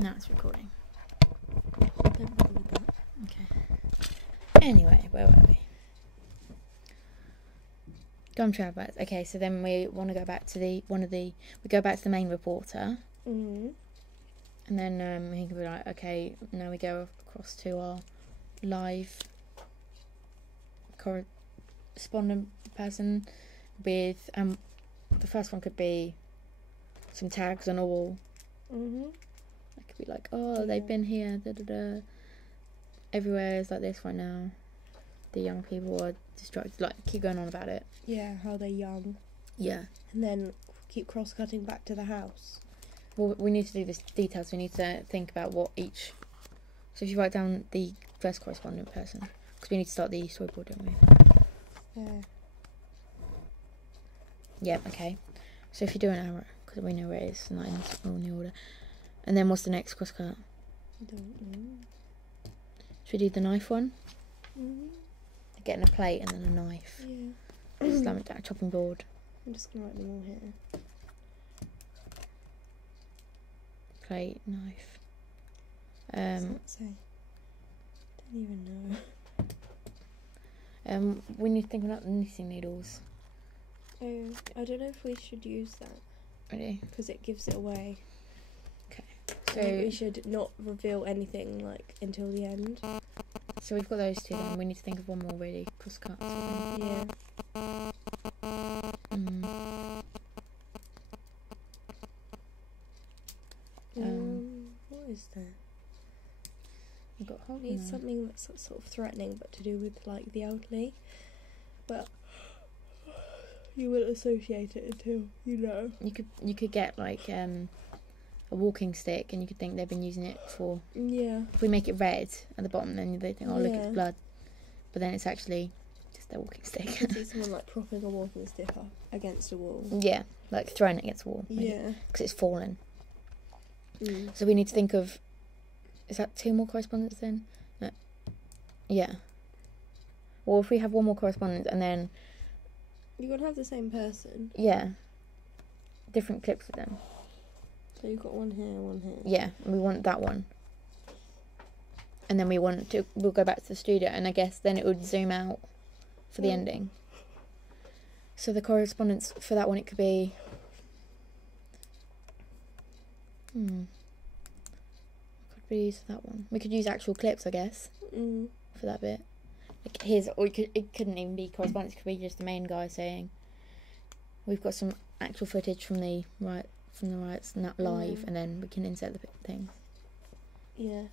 Now it's recording. Don't bother with that. Okay. Anyway, where were we? Gum travelers. Okay, so then we want to go back to we go back to the main reporter. Mm-hmm. And then he can be like, okay, now we go across to our live correspondent person with the first one could be some tags on a wall. Mm-hmm. It could be like, oh, they've been here, da da da. Everywhere is like this right now. The young people are distracted. Like, keep going on about it. Yeah, how they're young. Yeah. And then keep cross-cutting back to the house. Well, we need to do this details. We need to think about what each. So if you write down the first correspondent person, because we need to start the storyboard, don't we? Yeah. Yeah. Okay. So if you do an arrow, because we know where it is, not in the order. And then what's the next crosscut? I don't know. Should we do the knife one? Mm-hmm. Getting a plate and then a knife. Yeah. Slam it down, chopping board. I'm just gonna write them all here. Plate, knife. What does that say? Don't even know. We need to think about the knitting needles. Oh, I don't know if we should use that Ready? because it gives it away. Okay. I think we should not reveal anything like until the end. So we've got those two. Then we need to think of one more really cross cuts. Yeah. What is there? We've got We need something that's sort of threatening, but to do with like the elderly. But you wouldn't associate it until you know. You could get like a walking stick, and you could think they've been using it for. Yeah. If we make it red at the bottom, then they think, oh look, Yeah. it's blood, but then it's actually just their walking stick. I see someone like propping a walking stick up against a wall. Yeah, like throwing it against a wall. Yeah. Because it's fallen. Mm. So we need to think of. Is that two more correspondents then? No. Yeah. Well, if we have one more correspondent and then. You're gonna have the same person. Yeah. Different clips of them. So you've got one here, one here. Yeah, and we want that one. And then we'll go back to the studio, and I guess then it would zoom out for the ending. So the correspondence for that one, it could be. What could we use for that one? We could use actual clips, I guess, for that bit. Like it couldn't even be correspondence. It could be just the main guy saying, "We've got some actual footage from the riots, not live," and then we can insert the thing. Yeah.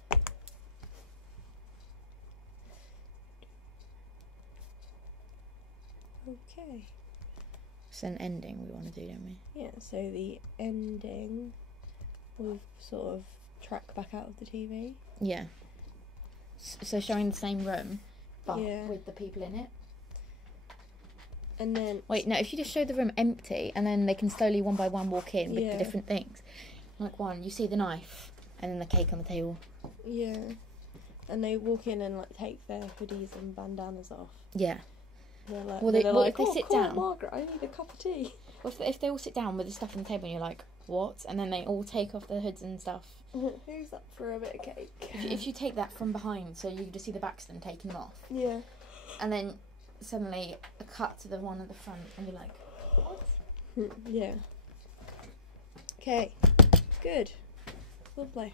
Okay. It's an ending we want to do, don't we? Yeah, so the ending, we'll sort of track back out of the TV. Yeah. So showing the same room, but Yeah. with the people in it. And then... Wait, no, if you just show the room empty, and then they can slowly, one by one, walk in with Yeah. the different things. Like one, you see the knife, and then the cake on the table. Yeah. And they walk in and like take their hoodies and bandanas off. Yeah. They're like, Well, if they sit down... Margaret, I need a cup of tea. Well, if they all sit down with the stuff on the table, and you're like, what? And then they all take off their hoods and stuff. Who's up for a bit of cake? If you take that from behind, so you just see the backs of them taking them off. Yeah. And then suddenly a cut to the one at the front, and you're like, what? Yeah. Okay. Good. Lovely.